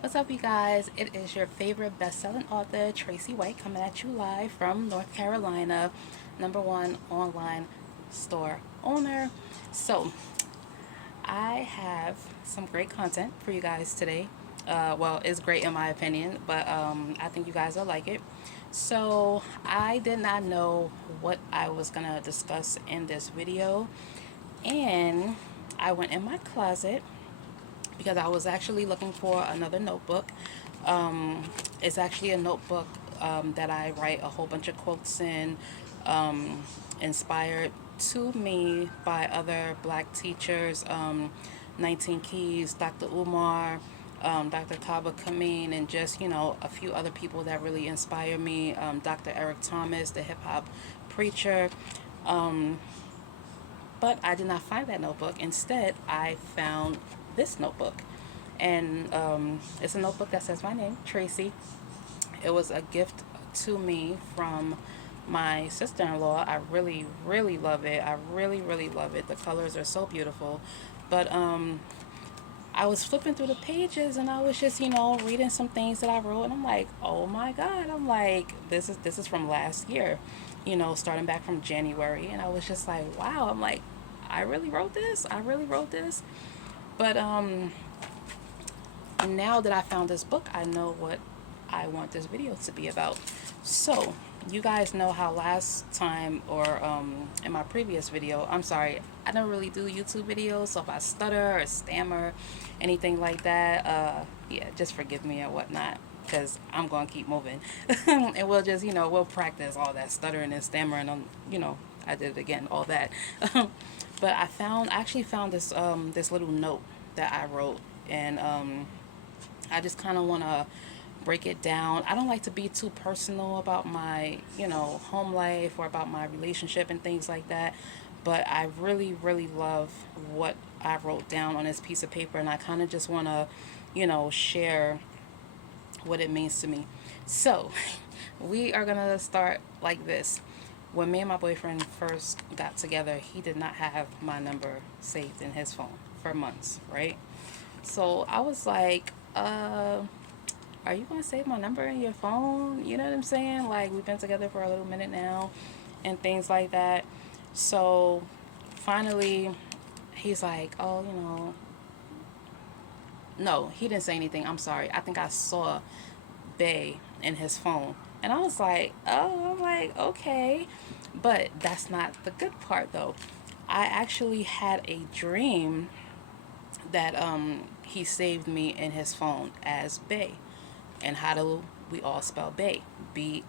What's up, you guys? It is your favorite best-selling author, Tracy White, coming at you live from North Carolina, number one online store owner. So, I have some great content for you guys today. Well, it's great in my opinion, but I think you guys will like it. So, I did not know what I was gonna discuss in this video, and I went in my closet because I was actually looking for another notebook. It's actually a notebook that I write a whole bunch of quotes in, um, inspired to me by other black teachers, 19 Keys, Dr. Umar, Dr. Kaba Kameen, and just, a few other people that really inspire me. Dr. Eric Thomas, the hip hop preacher. Um, but I did not find that notebook. Instead, I found this notebook. And it's a notebook that says my name, Tracy. It was a gift to me from my sister in law. I really, really love it. I really, really love it. The colors are so beautiful. But I was flipping through the pages and I was just, reading some things that I wrote, and I'm like, oh my God. I'm like, this is from last year, starting back from January. And I was just like, wow. I'm like, I really wrote this. I really wrote this. But now that I found this book, I know what I want this video to be about. So, you guys know how last time, or in my previous video, I'm sorry, I don't really do YouTube videos, so if I stutter or stammer, anything like that, yeah, just forgive me or whatnot, because I'm going to keep moving. And we'll just, we'll practice all that stuttering and stammering, I did it again, all that. But I actually found this little note that I wrote, and I just kind of want to break it down. I don't like to be too personal about my, home life or about my relationship and things like that. But I really, really love what I wrote down on this piece of paper, and I kind of just want to, share what it means to me. So, we are going to start like this. When me and my boyfriend first got together, he did not have my number saved in his phone for months, right? So I was like, are you gonna save my number in your phone? You know what I'm saying? Like, we've been together for a little minute now and things like that. So finally he's like, oh, no, he didn't say anything. I'm sorry. I think I saw Bay in his phone. And I was like, oh, I'm like, okay. But that's not the good part though. I actually had a dream that he saved me in his phone as Bay. And how do we all spell Bae? Bae,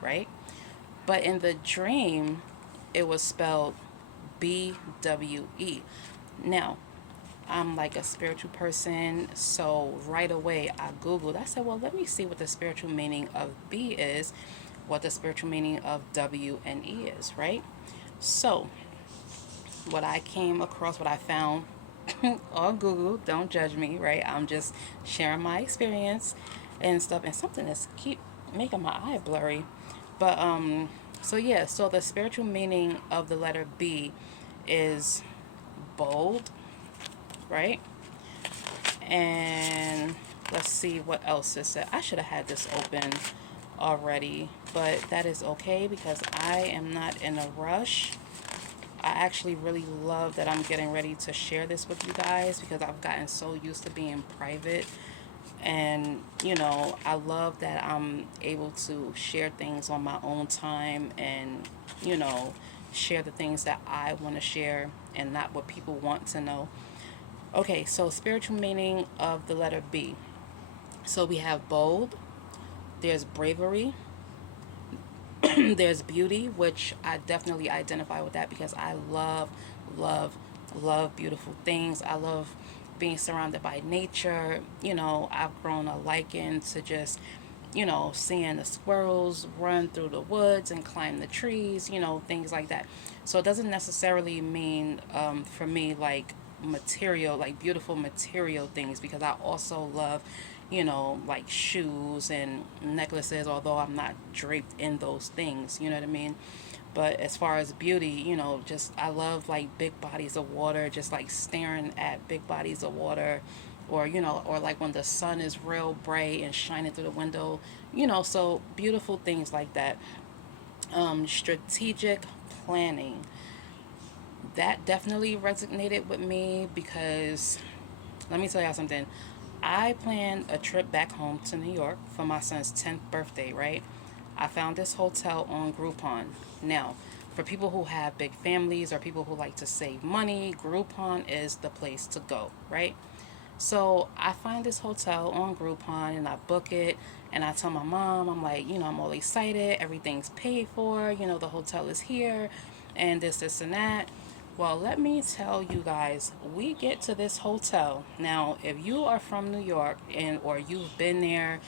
right? But in the dream, it was spelled Bwe. Now, I'm like a spiritual person, so right away I Googled. I said, well, let me see what the spiritual meaning of B is, what the spiritual meaning of W and E is, right? So, what I came across, what I found on Google, don't judge me, right? I'm just sharing my experience and stuff, and something that's keep making my eye blurry. But so yeah, so the spiritual meaning of the letter B is bold, right? And let's see what else it said. I should have had this open already, but that is okay because I am not in a rush. I actually really love that I'm getting ready to share this with you guys because I've gotten so used to being private. And, I love that I'm able to share things on my own time and, you know, share the things that I want to share and not what people want to know. Okay, so spiritual meaning of the letter B. So we have bold, there's bravery, there's beauty, which I definitely identify with that because I love, love beautiful things. I love being surrounded by nature. I've grown a liking to just, seeing the squirrels run through the woods and climb the trees, things like that. So it doesn't necessarily mean for me like material, like beautiful material things, because I also love, like shoes and necklaces, although I'm not draped in those things, you know what I mean? But as far as beauty, just I love like big bodies of water, just like staring at big bodies of water, or or like when the sun is real bright and shining through the window, so beautiful things like that. Strategic planning, that definitely resonated with me because let me tell y'all something. I planned a trip back home to New York for my son's 10th birthday, right? I found this hotel on Groupon. Now, for people who have big families or people who like to save money, Groupon is the place to go, right? So I find this hotel on Groupon and I book it, and I tell my mom, I'm like, I'm all excited, everything's paid for, the hotel is here and this and that. Well, let me tell you guys, we get to this hotel. Now, if you are from New York and or you've been there,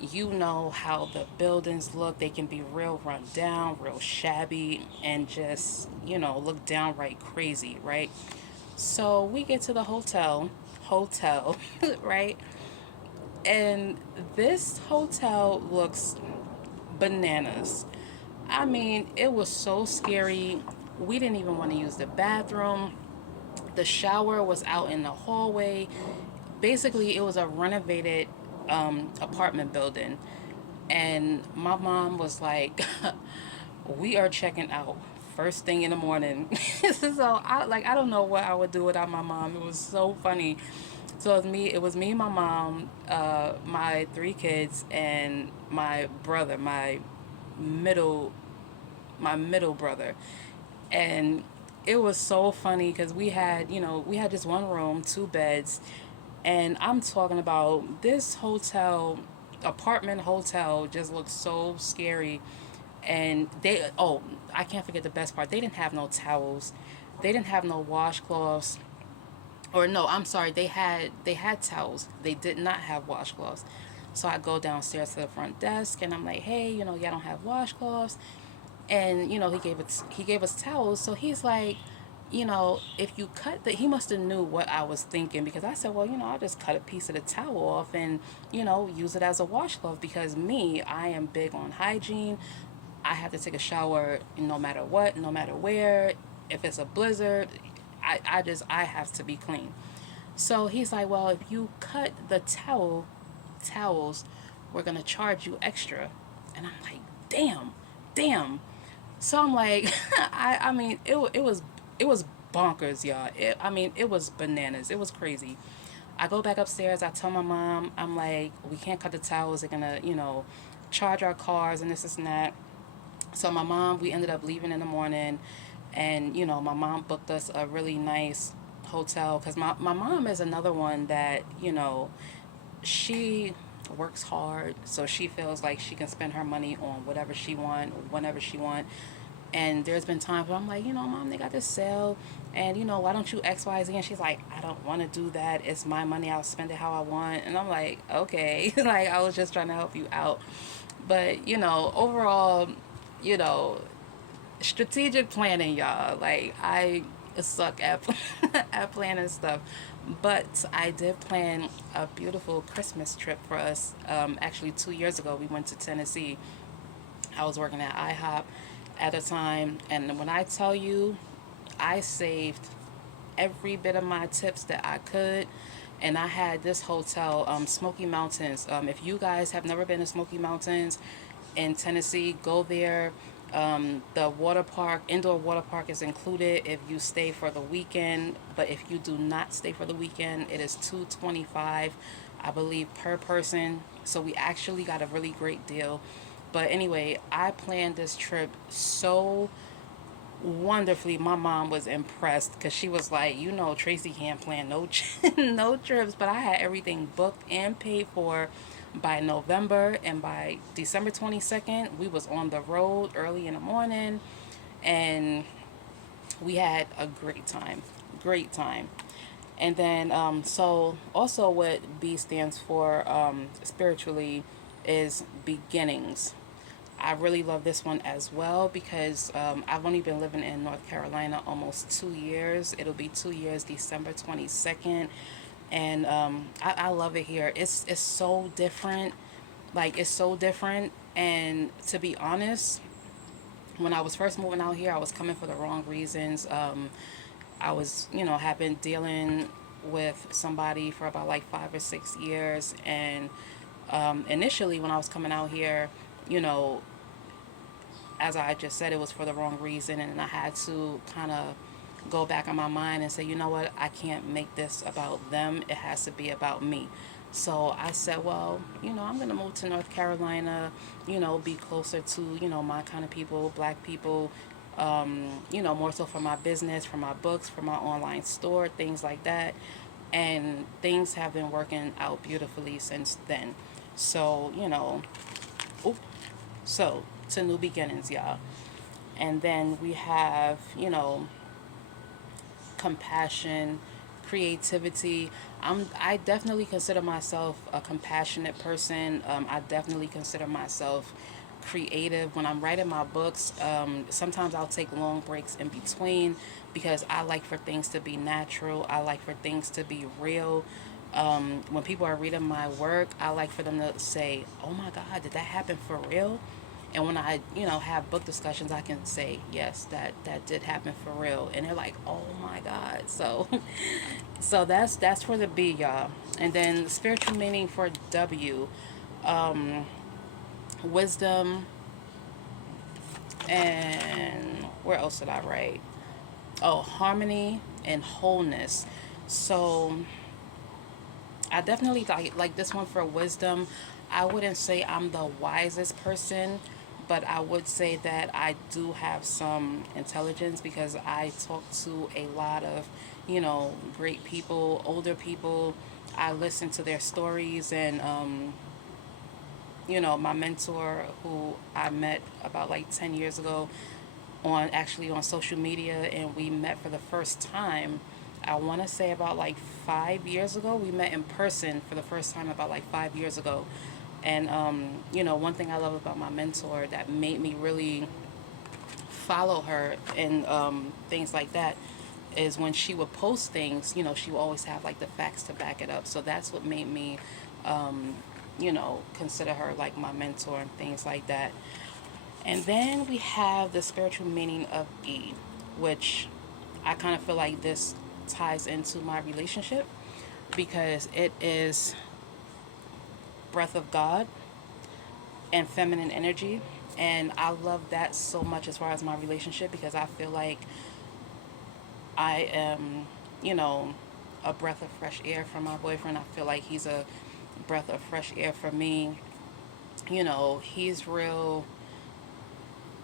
you know how the buildings look. They can be real run down, real shabby, and just, look downright crazy, right? So we get to the hotel, right? And this hotel looks bananas. I mean, it was so scary. We didn't even want to use the bathroom. The shower was out in the hallway. Basically, it was a renovated apartment building. And my mom was like, "We are checking out first thing in the morning." So I don't know what I would do without my mom. It was so funny. So it was me, my mom, my three kids, and my brother, middle my middle brother. And it was so funny because we had just one room, two beds, and I'm talking about this apartment hotel just looked so scary. And I can't forget the best part. They didn't have no towels. They didn't have no washcloths. Or no, I'm sorry. They had towels. They did not have washcloths. So I go downstairs to the front desk and I'm like, "Hey, y'all don't have washcloths." And he gave us towels. So he's like, if you cut the he must have knew what I was thinking, because I said, well, I'll just cut a piece of the towel off and use it as a washcloth, because me, I am big on hygiene. I have to take a shower no matter what, no matter where. If it's a blizzard, I have to be clean. So he's like, well, if you cut the towels, we're gonna charge you extra. And I'm like, damn, damn. So I'm like, I mean, it was bonkers, y'all. I mean, it was bananas. It was crazy. I go back upstairs. I tell my mom, I'm like, we can't cut the towels. They're gonna, charge our cars and this and that. So my mom, we ended up leaving in the morning, and my mom booked us a really nice hotel, because my mom is another one that she works hard, so she feels like she can spend her money on whatever she want, whenever she want. And there's been times where I'm like, mom, they got this sale, and why don't you XYZ? And she's like, I don't want to do that. It's my money. I'll spend it how I want. And I'm like, okay, like I was just trying to help you out. But overall, you know, strategic planning, y'all. Like I suck at at planning stuff, but I did plan a beautiful Christmas trip for us. Actually, 2 years ago, we went to Tennessee. I was working at IHOP at a time, and when I tell you, I saved every bit of my tips that I could. And I had this hotel, Smoky Mountains. If you guys have never been to Smoky Mountains in Tennessee, go there. The water park, indoor water park, is included if you stay for the weekend. But if you do not stay for the weekend, it is $225, I believe, per person. So we actually got a really great deal. But anyway, I planned this trip so wonderfully. My mom was impressed because she was like, Tracy can't plan no no trips, but I had everything booked and paid for by November, and by December 22nd, we was on the road early in the morning, and we had a great time. Great time. And then, so also what B stands for, spiritually, is beginnings. I really love this one as well because I've only been living in North Carolina almost 2 years. It'll be 2 years, December 22nd. And I love it here. It's so different. Like, it's so different. And to be honest, when I was first moving out here, I was coming for the wrong reasons. I was, have been dealing with somebody for about like 5 or 6 years, and initially when I was coming out here, you know, as I just said, it was for the wrong reason, and I had to kind of go back on my mind and say, you know what, I can't make this about them. It has to be about me. So I said, well, I'm going to move to North Carolina, be closer to, my kind of people, black people, more so for my business, for my books, for my online store, things like that. And things have been working out beautifully since then. So, oop, so to new beginnings, y'all. And then we have, compassion, creativity. I definitely consider myself a compassionate person. I definitely consider myself creative. When I'm writing my books, sometimes I'll take long breaks in between because I like for things to be natural. I like for things to be real. When people are reading my work, I like for them to say, "Oh my God, did that happen for real?" And when I, have book discussions, I can say, yes, that did happen for real. And they're like, oh my God. So, so that's for the B, y'all. And then spiritual meaning for W, wisdom, and where else did I write? Oh, harmony and wholeness. So I definitely like this one for wisdom. I wouldn't say I'm the wisest person, but I would say that I do have some intelligence because I talk to a lot of, great people, older people. I listen to their stories, and my mentor who I met about like 10 years ago on social media, and we met for the first time. I want to say about like 5 years ago. We met in person for the first time about like 5 years ago. And one thing I love about my mentor that made me really follow her and things like that is when she would post things, she would always have like the facts to back it up. So that's what made me, consider her like my mentor and things like that. And then we have the spiritual meaning of E, which I kind of feel like this ties into my relationship because it is breath of God and feminine energy. And I love that so much as far as my relationship because I feel like I am, you know, a breath of fresh air for my boyfriend. I feel like he's a breath of fresh air for me. He's real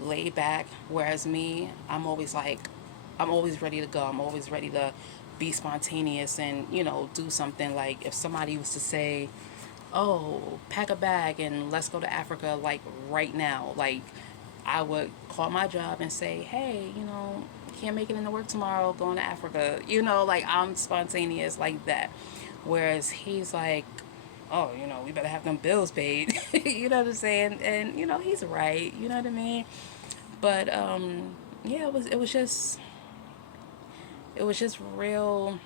laid back, whereas me, I'm always ready to go. I'm always ready to be spontaneous and, do something. Like if somebody was to say, oh, pack a bag and let's go to Africa, like right now, like I would call my job and say, hey, can't make it into work tomorrow, going to Africa. Like I'm spontaneous like that. Whereas he's like, oh, we better have them bills paid. You know what I'm saying? And he's right. You know what I mean? But yeah, it was just real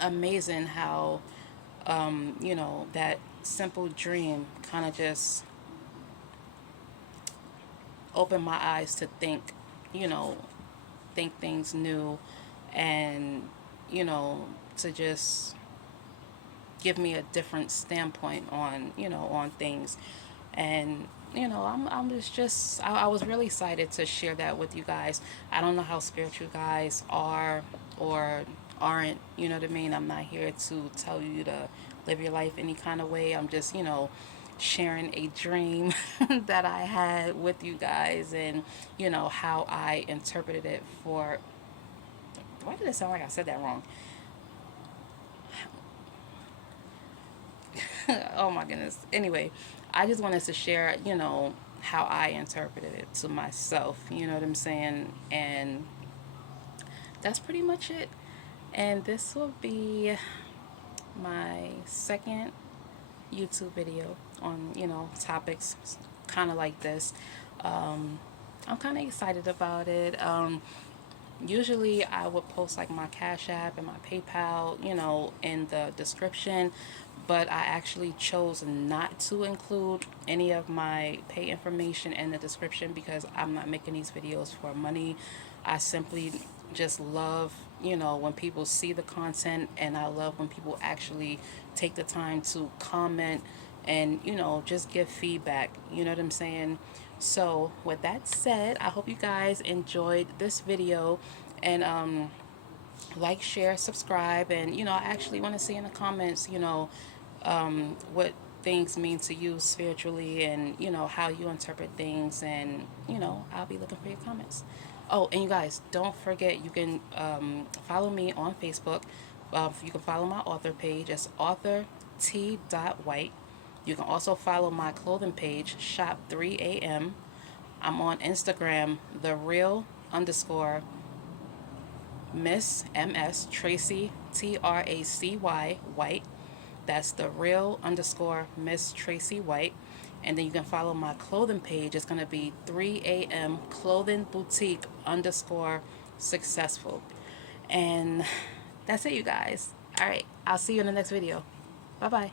amazing how that simple dream kind of just opened my eyes to you know, think things new, and you know, to just give me a different standpoint on things. And I was really excited to share that with you guys. I don't know how spiritual guys are or aren't. You know what I mean? I'm not here to tell you to live your life any kind of way. I'm just sharing a dream that I had with you guys, and how I interpreted it for. Why did it sound like I said that wrong? Oh my goodness. Anyway, I just wanted to share, how I interpreted it to myself. You know what I'm saying? And that's pretty much it. And this will be my second YouTube video on, topics kind of like this. I'm kind of excited about it. Usually I would post like my Cash App and my PayPal, in the description, but I actually chose not to include any of my pay information in the description because I'm not making these videos for money. I simply just love you know, when people see the content, and I love when people actually take the time to comment and, you know, just give feedback. You know what I'm saying? So, with that said, I hope you guys enjoyed this video, and like, share, subscribe, and, you know, I actually want to see in the comments, you know, what things mean to you spiritually, and, you know, how you interpret things, and, you know, I'll be looking for your comments. Oh, and you guys, don't forget, you can follow me on Facebook. You can follow my author page. It's author T. White. You can also follow my clothing page, Shop 3 AM. I'm on Instagram, the real underscore Miss MS Tracy, Tracy White. That's the real underscore Miss Tracy White. And then you can follow my clothing page. It's going to be 3 AM Clothing Boutique underscore successful. And that's it, you guys. All right. I'll see you in the next video. Bye bye.